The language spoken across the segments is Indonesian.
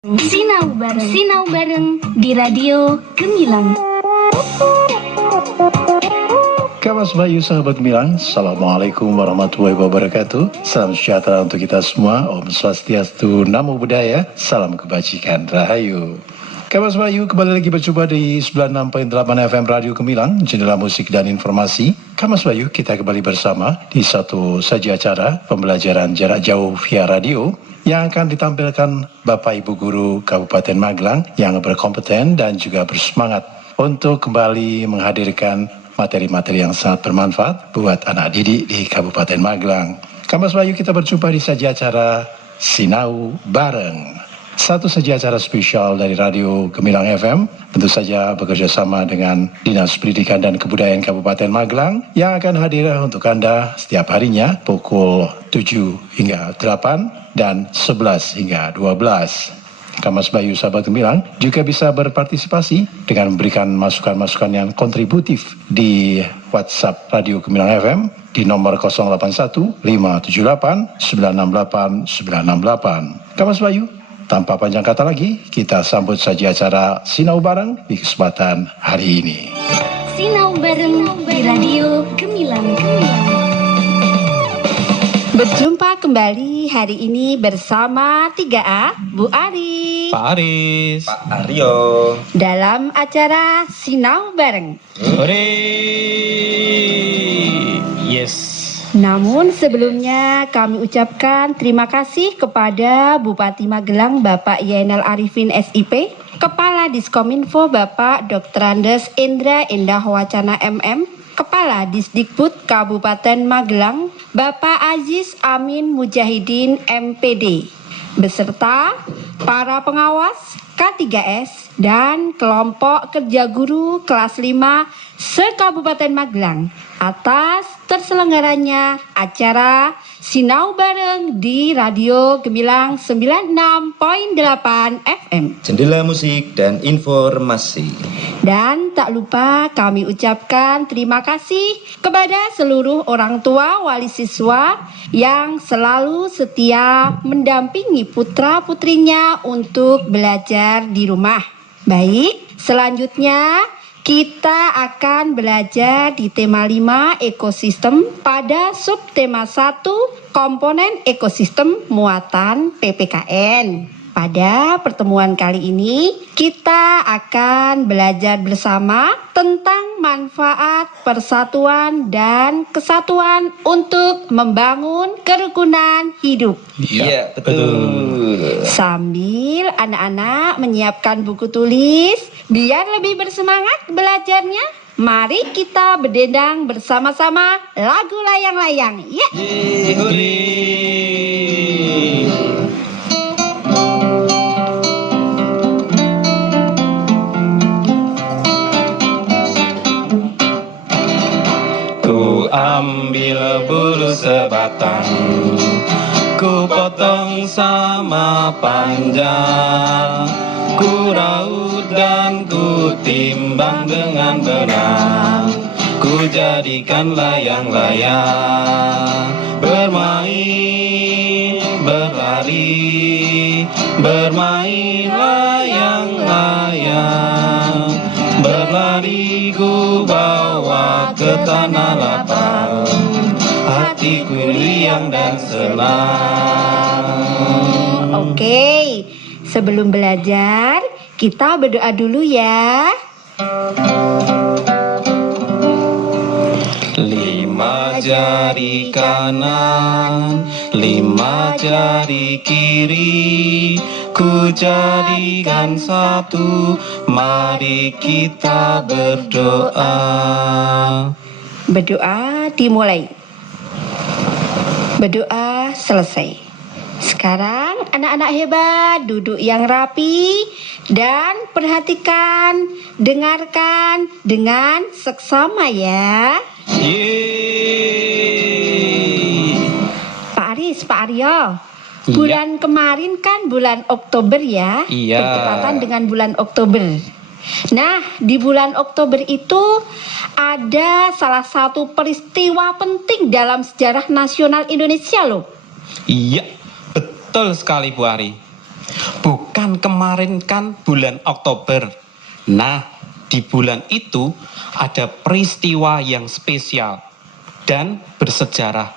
Sinau bareng di Radio Gemilang. Kawas Bayu sahabat Gemilang, Assalamualaikum warahmatullahi wabarakatuh. Salam sejahtera untuk kita semua. Om Swastiastu, Namo Buddhaya, salam kebajikan, Rahayu. Kawas Bayu kembali lagi berjumpa di 96.8 FM Radio Gemilang, jendela musik dan informasi. Kawas Bayu, kita kembali bersama di satu saja acara pembelajaran jarak jauh via radio yang akan ditampilkan Bapak Ibu Guru Kabupaten Magelang yang berkompeten dan juga bersemangat untuk kembali menghadirkan materi-materi yang sangat bermanfaat buat anak didik di Kabupaten Magelang. Kamas Bayu, kita berjumpa di saja acara Sinau Bareng. Satu saja acara spesial dari Radio Gemilang FM, tentu saja bekerja sama dengan Dinas Pendidikan dan Kebudayaan Kabupaten Magelang yang akan hadir untuk Anda setiap harinya pukul 7 hingga 8 dan 11 hingga 12. Kamas Bayu sahabat Gemilang juga bisa berpartisipasi dengan memberikan masukan-masukan yang kontributif di WhatsApp Radio Gemilang FM di nomor 081 578 968 968. Kamas Bayu, tanpa panjang kata lagi, kita sambut saja acara Sinau Bareng di kesempatan hari ini. Sinau bareng di Radio Gemilang. Berjumpa kembali hari ini bersama 3A, Bu Ari, Pak Aris, Pak Aryo, dalam acara Sinau Bareng. Hore, yes. Namun sebelumnya kami ucapkan terima kasih kepada Bupati Magelang Bapak Yainal Arifin SIP, Kepala Diskominfo Bapak Dr. Andes Indra Indah Wacana MM, Kepala Disdikbud Kabupaten Magelang Bapak Aziz Amin Mujahidin MPD, beserta para pengawas K3S dan kelompok kerja guru kelas 5 se-Kabupaten Magelang atas terselenggaranya acara Sinau Bareng di Radio Gemilang 96.8 FM. jendela musik dan informasi. Dan tak lupa kami ucapkan terima kasih kepada seluruh orang tua wali siswa yang selalu setia mendampingi putra-putrinya untuk belajar di rumah. Baik, selanjutnya kita akan belajar di tema 5 ekosistem pada subtema 1 komponen ekosistem muatan PPKN. Pada pertemuan kali ini kita akan belajar bersama tentang manfaat persatuan dan kesatuan untuk membangun kerukunan hidup. Iya, betul. Sambil anak-anak menyiapkan buku tulis biar lebih bersemangat belajarnya, mari kita berdendang bersama-sama lagu layang-layang. Ya. Hore. Ku ambil bulu sebatang, ku potong sama panjang, ku raut dan ku timbang dengan benar, ku jadikan layang-layang, bermain, berlari, bermain layang-layang, berlari ku bawa ke tanah lapang, hatiku riang dan senang. Oke, sebelum belajar kita berdoa dulu ya. 5 jari kanan, 5 jari kiri, ku jadikan satu, mari kita berdoa. Berdoa dimulai. Berdoa selesai. Sekarang anak-anak hebat duduk yang rapi dan perhatikan, dengarkan dengan seksama ya. Yeay. Pak Aris, Pak Aryo, Iya. bulan kemarin kan bulan Oktober ya, Iya. berdekatan dengan bulan Oktober. Nah, di bulan Oktober itu ada salah satu peristiwa penting dalam sejarah nasional Indonesia loh. Iya, betul sekali Bu Ari. Bukan kemarin kan bulan Oktober. Nah, di bulan itu ada peristiwa yang spesial dan bersejarah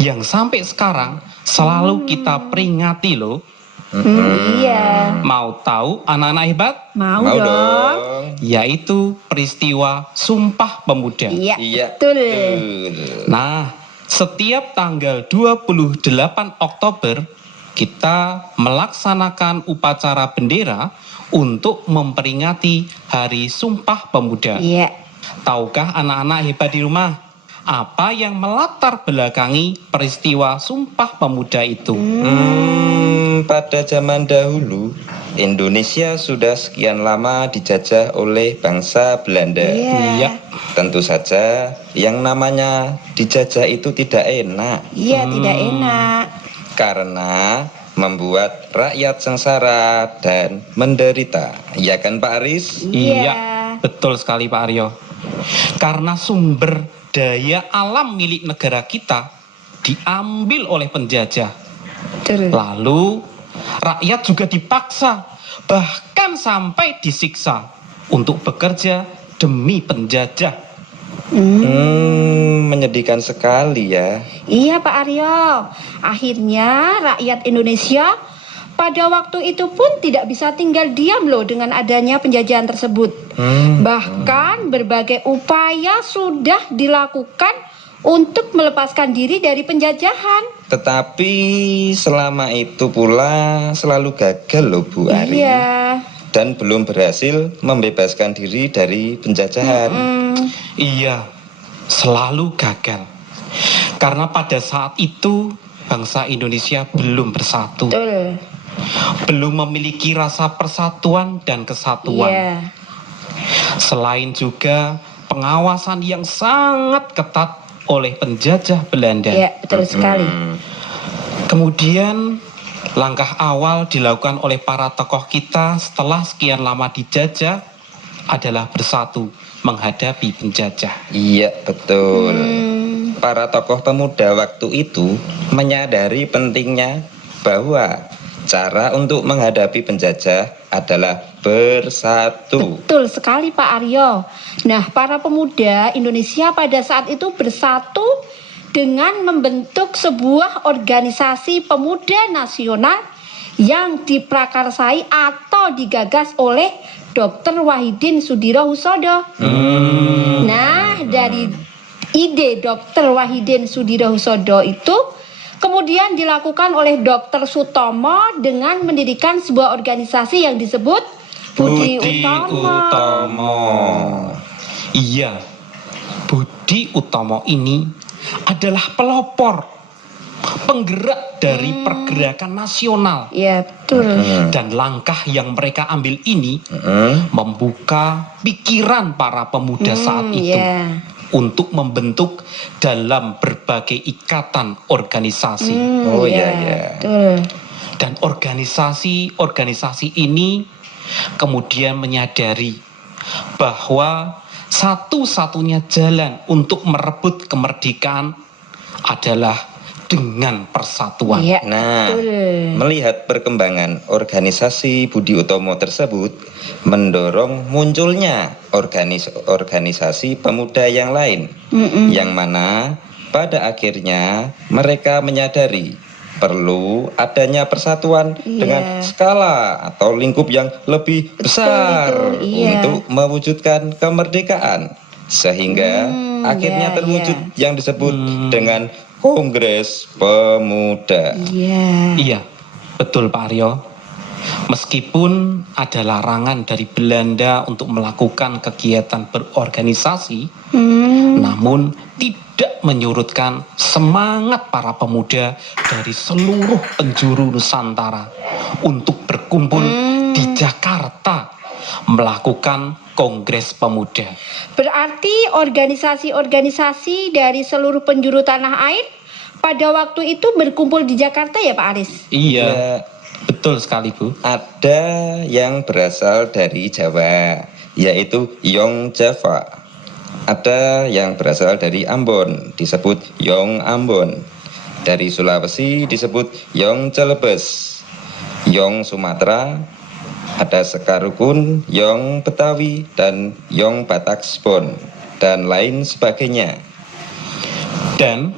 yang sampai sekarang selalu kita peringati loh. Iya. Mau tahu anak-anak hebat? Mau, Mau dong. dong. Yaitu peristiwa Sumpah Pemuda. Iya, Iya. betul. Nah, setiap tanggal 28 Oktober kita melaksanakan upacara bendera untuk memperingati Hari Sumpah Pemuda. Iya. Tahukah anak-anak hebat di rumah apa yang melatar belakangi peristiwa Sumpah Pemuda itu? Pada zaman dahulu, Indonesia sudah sekian lama dijajah oleh bangsa Belanda. Iya. Tentu saja yang namanya dijajah itu tidak enak Iya, tidak enak. karena membuat rakyat sengsara dan menderita. Ya kan Pak Aris? Iya, betul sekali Pak Aryo. Karena sumber daya alam milik negara kita diambil oleh penjajah. Betul. Lalu rakyat juga dipaksa, bahkan sampai disiksa untuk bekerja demi penjajah. Menyedihkan sekali ya. Iya Pak Aryo. Akhirnya rakyat Indonesia pada waktu itu pun tidak bisa tinggal diam loh dengan adanya penjajahan tersebut. Bahkan berbagai upaya sudah dilakukan untuk melepaskan diri dari penjajahan. Tetapi selama itu pula selalu gagal loh Bu Ari. Iya. Dan belum berhasil membebaskan diri dari penjajahan. Iya, selalu gagal. Karena pada saat itu bangsa Indonesia belum bersatu, Betul. belum memiliki rasa persatuan dan kesatuan. Iya. Selain juga pengawasan yang sangat ketat oleh penjajah Belanda. Iya, betul sekali. Kemudian langkah awal dilakukan oleh para tokoh kita setelah sekian lama dijajah adalah bersatu menghadapi penjajah. Iya betul. Para tokoh pemuda waktu itu menyadari pentingnya bahwa cara untuk menghadapi penjajah adalah bersatu. Betul sekali Pak Aryo. Nah, para pemuda Indonesia pada saat itu bersatu dengan membentuk sebuah organisasi pemuda nasional yang diprakarsai atau digagas oleh Dr. Wahidin Sudirohusodo. Nah, dari ide Dr. Wahidin Sudirohusodo itu kemudian dilakukan oleh Dr. Sutomo dengan mendirikan sebuah organisasi yang disebut Budi Utomo. Iya, Budi Utomo ini adalah pelopor, penggerak dari pergerakan nasional. Ya, betul. Dan langkah yang mereka ambil ini membuka pikiran para pemuda saat itu Iya. untuk membentuk dalam berbagai ikatan organisasi. Oh Iya, iya. betul. Dan organisasi ini kemudian menyadari bahwa satu-satunya jalan untuk merebut kemerdekaan adalah dengan persatuan. Iya, Nah, betul. melihat perkembangan organisasi Budi Utomo tersebut mendorong munculnya organisasi pemuda yang lain, yang mana pada akhirnya mereka menyadari perlu adanya persatuan dengan skala atau lingkup yang lebih besar betul, iya. untuk mewujudkan kemerdekaan, sehingga akhirnya terwujud yang disebut dengan Kongres Pemuda. Iya. Iya, betul Pak Aryo. Meskipun ada larangan dari Belanda untuk melakukan kegiatan berorganisasi, namun tidak menyurutkan semangat para pemuda dari seluruh penjuru Nusantara untuk berkumpul di Jakarta melakukan Kongres Pemuda. Berarti organisasi-organisasi dari seluruh penjuru tanah air pada waktu itu berkumpul di Jakarta ya Pak Aris? Iya, betul sekali Bu. Ada yang berasal dari Jawa, yaitu Yong Java. Ada yang berasal dari Ambon, disebut Yong Ambon. Dari Sulawesi disebut Yong Celebes. Yong Sumatera, ada Sekarukun, Yong Betawi, dan Yong Bataksbon, dan lain sebagainya. Dan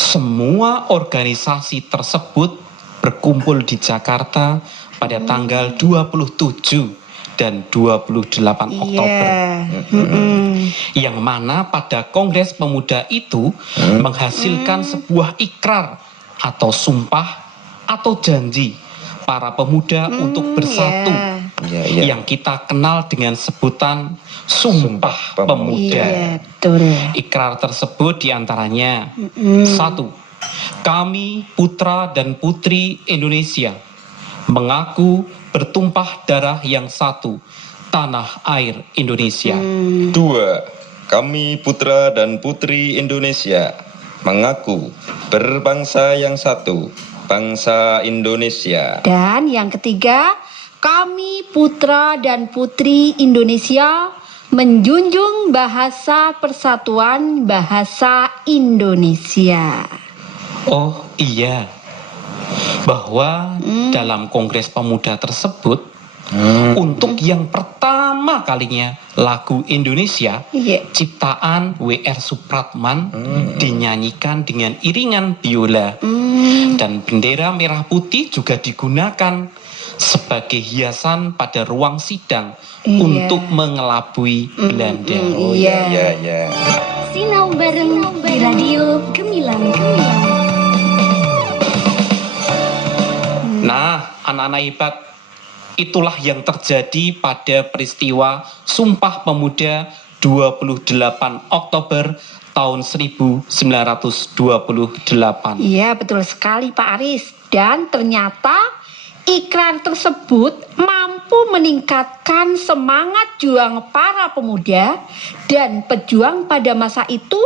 semua organisasi tersebut berkumpul di Jakarta pada tanggal 27 dan 28 Oktober. Yang mana pada Kongres Pemuda itu menghasilkan sebuah ikrar atau sumpah atau janji para pemuda untuk bersatu yang kita kenal dengan sebutan Sumpah Pemuda. Iya, betul. Ikrar tersebut diantaranya: 1. Kami putra dan putri Indonesia mengaku bertumpah darah yang satu, tanah air Indonesia. 2. Kami putra dan putri Indonesia mengaku berbangsa yang satu, bangsa Indonesia. Dan yang ketiga, kami putra dan putri Indonesia menjunjung bahasa persatuan bahasa Indonesia. Oh iya, bahwa dalam Kongres Pemuda tersebut untuk yang pertama kalinya lagu Indonesia ciptaan W.R. Supratman dinyanyikan dengan iringan biola, dan bendera merah putih juga digunakan sebagai hiasan pada ruang sidang untuk mengelabui Belanda. Iya. Sinau bareng di Radio Gemilang. Nah, anak-anak hebat, itulah yang terjadi pada peristiwa Sumpah Pemuda 28 Oktober tahun 1928. Iya, betul sekali Pak Aris. Dan ternyata ikrar tersebut mampu meningkatkan semangat juang para pemuda dan pejuang pada masa itu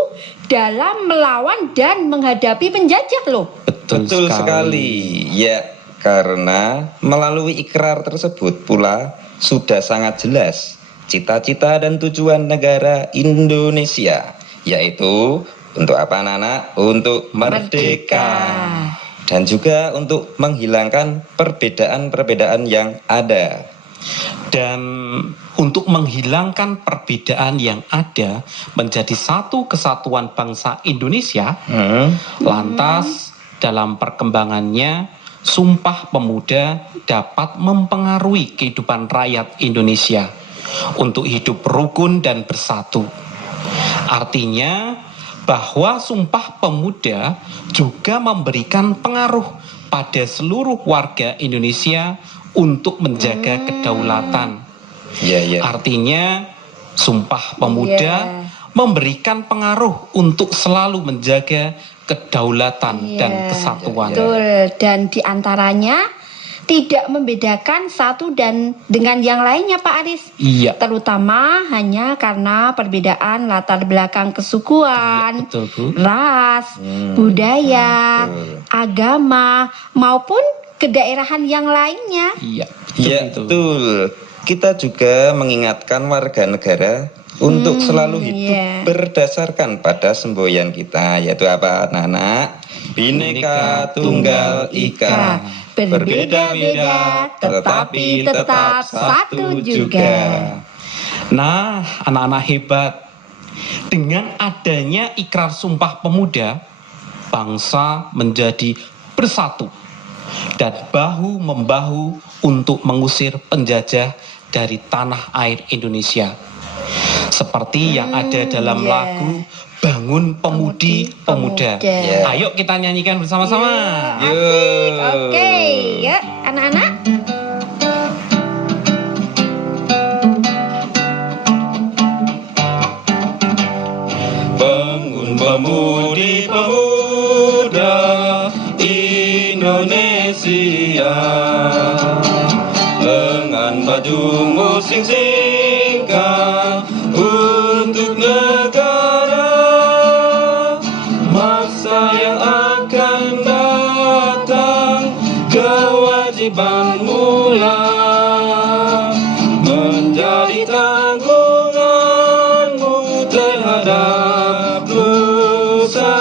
dalam melawan dan menghadapi penjajah loh. Betul sekali. Ya, karena melalui ikrar tersebut pula sudah sangat jelas cita-cita dan tujuan negara Indonesia, yaitu untuk apa anak-anak? Untuk merdeka. Dan juga untuk menghilangkan perbedaan-perbedaan yang ada. Dan untuk menghilangkan perbedaan yang ada menjadi satu kesatuan bangsa Indonesia, lantas dalam perkembangannya Sumpah Pemuda dapat mempengaruhi kehidupan rakyat Indonesia untuk hidup rukun dan bersatu. Artinya bahwa Sumpah Pemuda juga memberikan pengaruh pada seluruh warga Indonesia untuk menjaga kedaulatan. Artinya Sumpah Pemuda memberikan pengaruh untuk selalu menjaga kedaulatan dan kesatuan. Betul, dan diantaranya tidak membedakan satu dan dengan yang lainnya Pak Aris. Iya. Terutama hanya karena perbedaan latar belakang kesukuan, Betul, Bu. ras, budaya, agama, maupun kedaerahan yang lainnya. Iya, betul. Kita juga mengingatkan warga negara untuk selalu hidup berdasarkan pada semboyan kita, yaitu apa anak-anak? Bhinneka Tunggal Ika. Berbeda-beda tetapi tetap satu juga. Nah, anak-anak hebat, dengan adanya ikrar Sumpah Pemuda, bangsa menjadi bersatu dan bahu-membahu untuk mengusir penjajah dari tanah air Indonesia. Seperti yang ada dalam lagu Bangun Pemudi Pemuda. Ayo kita nyanyikan bersama-sama. Asik, oke, ya anak-anak. Bangun pemudi pemuda Indonesia, dengan bajumu sing-singkan untuk negara. Masa yang akan datang, kewajibanmu lah menjadi tanggunganmu terhadap nusa,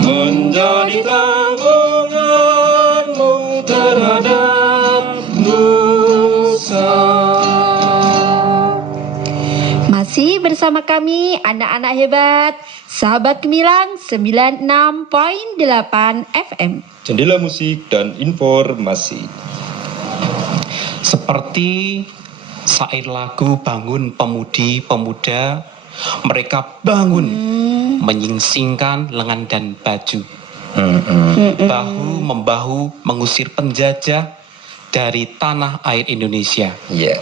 menjadi tanggunganmu terhadap bersama kami anak-anak hebat Sahabat Gemilang 96.8 FM. Jendela musik dan informasi. Seperti syair lagu Bangun Pemudi-Pemuda, mereka bangun menyingsingkan lengan dan baju, bahu-membahu mengusir penjajah dari tanah air Indonesia. Iya.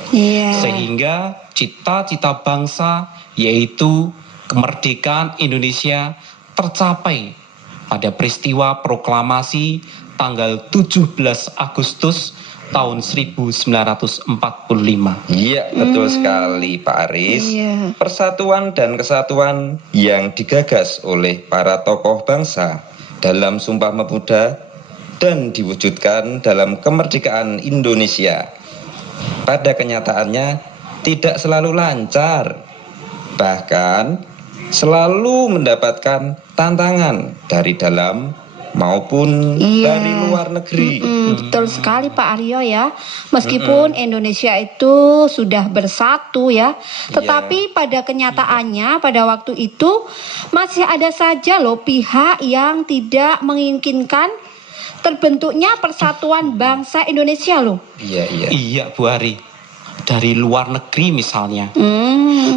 Sehingga cita-cita bangsa yaitu kemerdekaan Indonesia tercapai pada peristiwa proklamasi tanggal 17 Agustus tahun 1945. Iya, betul sekali Pak Aris. Iya. Persatuan dan kesatuan yang digagas oleh para tokoh bangsa dalam Sumpah Pemuda dan diwujudkan dalam kemerdekaan Indonesia. Pada kenyataannya tidak selalu lancar, bahkan selalu mendapatkan tantangan dari dalam maupun dari luar negeri. Betul sekali Pak Aryo ya. Meskipun Indonesia itu sudah bersatu ya, tetapi pada kenyataannya pada waktu itu masih ada saja loh pihak yang tidak menginginkan terbentuknya persatuan bangsa Indonesia loh. Iya Bu Ari, dari luar negeri misalnya,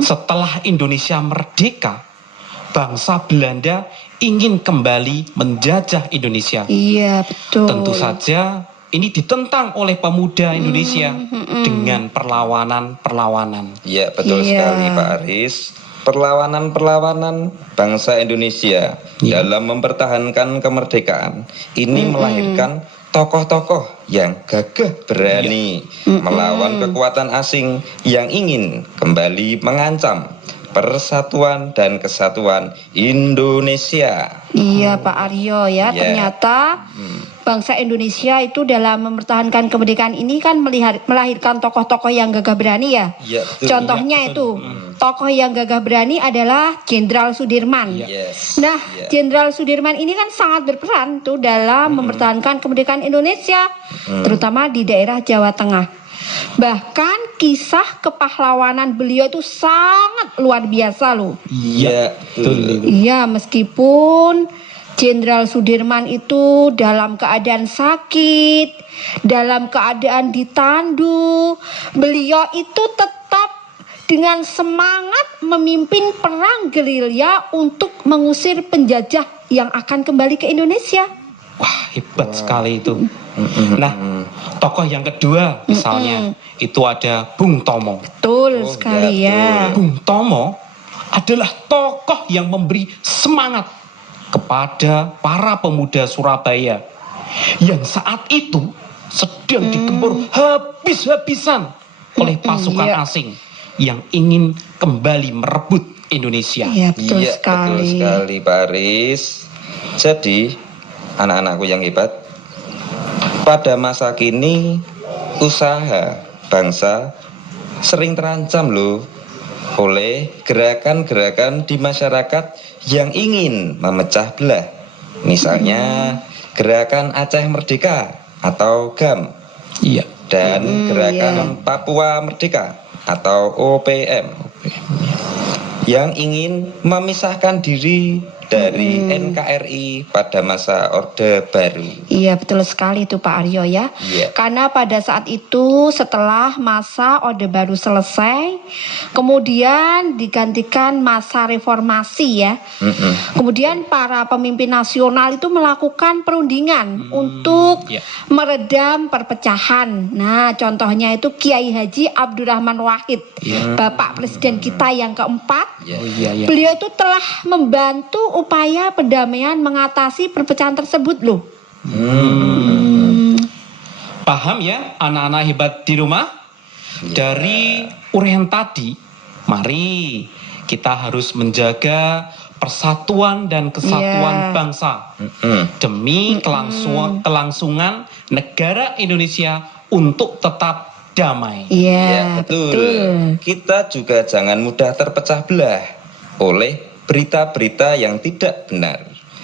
setelah Indonesia merdeka, bangsa Belanda ingin kembali menjajah Indonesia. Iya betul. Tentu saja ini ditentang oleh pemuda Indonesia dengan perlawanan-perlawanan. Iya, betul sekali Pak Aris. Perlawanan-perlawanan bangsa Indonesia dalam mempertahankan kemerdekaan ini melahirkan tokoh-tokoh yang gagah berani melawan kekuatan asing yang ingin kembali mengancam persatuan dan kesatuan Indonesia. Iya Pak Aryo ya, ternyata bangsa Indonesia itu dalam mempertahankan kemerdekaan ini kan melahirkan tokoh-tokoh yang gagah berani ya. Iya, betul. Contohnya itu tokoh yang gagah berani adalah Jenderal Sudirman. Nah, Jenderal Sudirman ini kan sangat berperan tuh dalam mempertahankan kemerdekaan Indonesia, terutama di daerah Jawa Tengah. Bahkan kisah kepahlawanan beliau itu sangat luar biasa loh. Iya, betul. Iya, meskipun Jenderal Sudirman itu dalam keadaan sakit, dalam keadaan ditandu, beliau itu tetap dengan semangat memimpin perang gerilya untuk mengusir penjajah yang akan kembali ke Indonesia. Wah, hebat sekali itu. Nah, tokoh yang kedua misalnya itu ada Bung Tomo. Betul sekali ya. Bung Tomo adalah tokoh yang memberi semangat kepada para pemuda Surabaya yang saat itu sedang digempur habis-habisan oleh pasukan asing yang ingin kembali merebut Indonesia. Iya, betul sekali. Betul sekali Pak Aris. Jadi, anak-anakku yang hebat, pada masa kini usaha bangsa sering terancam loh oleh gerakan-gerakan di masyarakat yang ingin memecah belah. Misalnya gerakan Aceh Merdeka atau GAM. Iya. Dan gerakan Papua Merdeka atau OPM. Yang ingin memisahkan diri dari NKRI pada masa Orde Baru. Iya, betul sekali itu Pak Aryo ya. Karena pada saat itu setelah masa Orde Baru selesai, kemudian digantikan masa reformasi ya. Kemudian para pemimpin nasional itu melakukan perundingan untuk meredam perpecahan. Nah, contohnya itu Kiai Haji Abdurrahman Wahid, Bapak Presiden kita yang keempat. Beliau itu telah membantu upaya perdamaian mengatasi perpecahan tersebut loh. Paham ya anak-anak hebat di rumah? Dari uraian tadi, mari kita harus menjaga persatuan dan kesatuan bangsa demi kelangsungan negara Indonesia untuk tetap damai. Iya, betul. Kita juga jangan mudah terpecah belah oleh berita-berita yang tidak benar.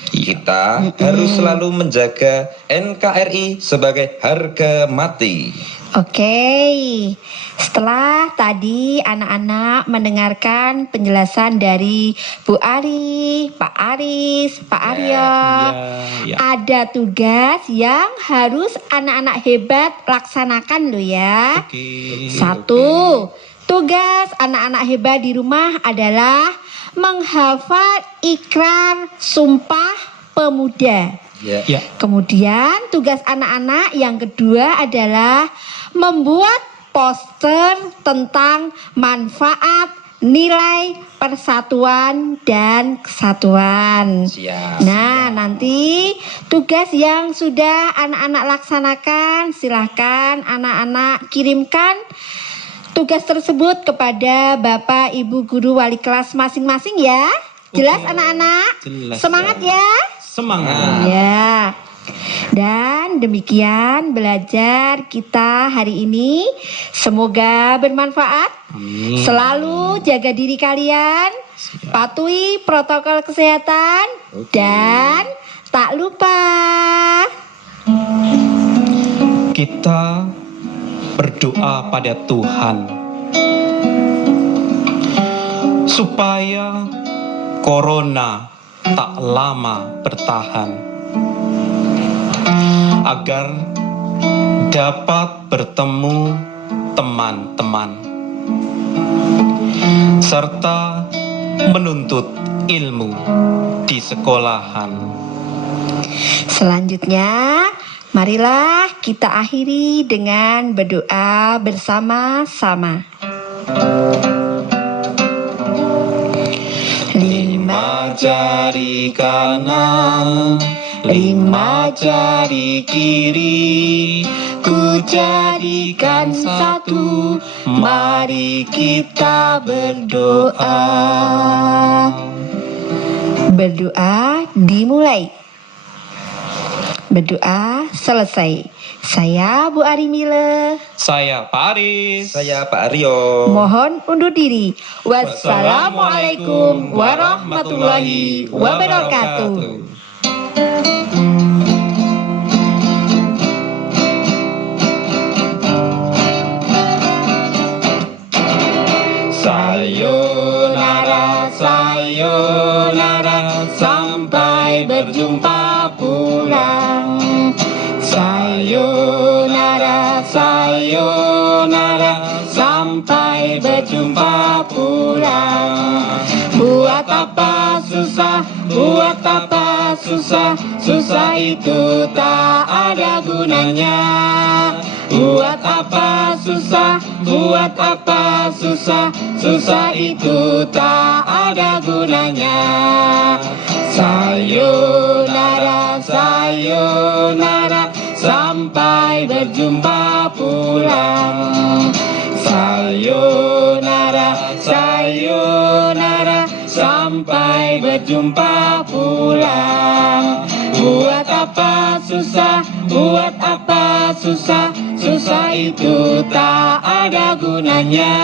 Kita harus selalu menjaga NKRI sebagai harga mati. Oke, setelah tadi anak-anak mendengarkan penjelasan dari Bu Ari, Pak Aris, Pak Aryo, Ya. ada tugas yang harus anak-anak hebat laksanakan loh ya. Oke. Satu, tugas anak-anak hebat di rumah adalah menghafal ikrar sumpah pemuda. Ya. Kemudian tugas anak-anak yang kedua adalah membuat poster tentang manfaat nilai persatuan dan kesatuan. Siap. Nah, nanti tugas yang sudah anak-anak laksanakan, silahkan anak-anak kirimkan tugas tersebut kepada Bapak Ibu Guru Wali kelas masing-masing ya. Jelas Oke. anak-anak? Jelas. Semangat ya. Semangat. Ya. Dan demikian belajar kita hari ini. Semoga bermanfaat. Amin. Selalu jaga diri kalian, patuhi protokol kesehatan, dan tak lupa Kita berdoa pada Tuhan supaya corona tak lama bertahan, agar dapat bertemu teman-teman serta menuntut ilmu di sekolahan. Selanjutnya, marilah kita akhiri dengan berdoa bersama-sama. 5 jari kanan, 5 jari kiri, ku jadikan satu. Mari kita berdoa. Berdoa dimulai. Berdoa selesai. Saya Bu Ari Mile. Saya Pak Aris. Saya Pak Aryo. Mohon undur diri. Wassalamualaikum warahmatullahi wabarakatuh. Sayonara, sayonara, sampai berjumpa pulang. Sayonara, sayonara, sampai berjumpa pulang. Buat apa susah, buat apa susah, susah itu tak ada gunanya. Buat apa susah, buat apa susah, susah itu tak ada gunanya. Sayonara, sayonara, sampai berjumpa pulang. Sayonara, sayonara, sampai berjumpa pulang. Buat apa susah, buat apa susah, susah itu tak ada gunanya.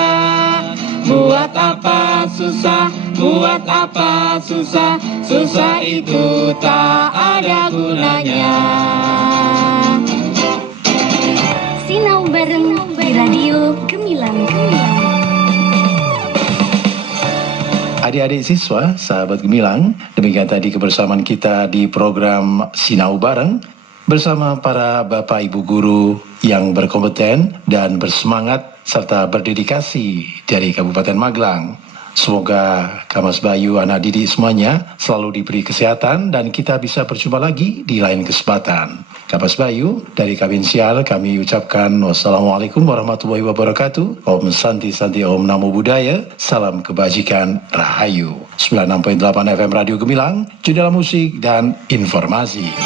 Buat apa susah, buat apa susah, susah itu tak ada gunanya. Sinau bareng di Radio Gemilang. Adik-adik siswa, sahabat Gemilang, demikian tadi kebersamaan kita di program Sinau Bareng bersama para Bapak Ibu Guru yang berkompeten dan bersemangat serta berdedikasi dari Kabupaten Magelang. Semoga Kamas Bayu, anak didik semuanya selalu diberi kesehatan dan kita bisa berjumpa lagi di lain kesempatan. Kamas Bayu, dari Kabinsial kami ucapkan wassalamualaikum warahmatullahi wabarakatuh. Om Santi Santi Om Namo Buddhaya. Salam kebajikan Rahayu. 96.8 FM Radio Gemilang, jendela musik dan informasi.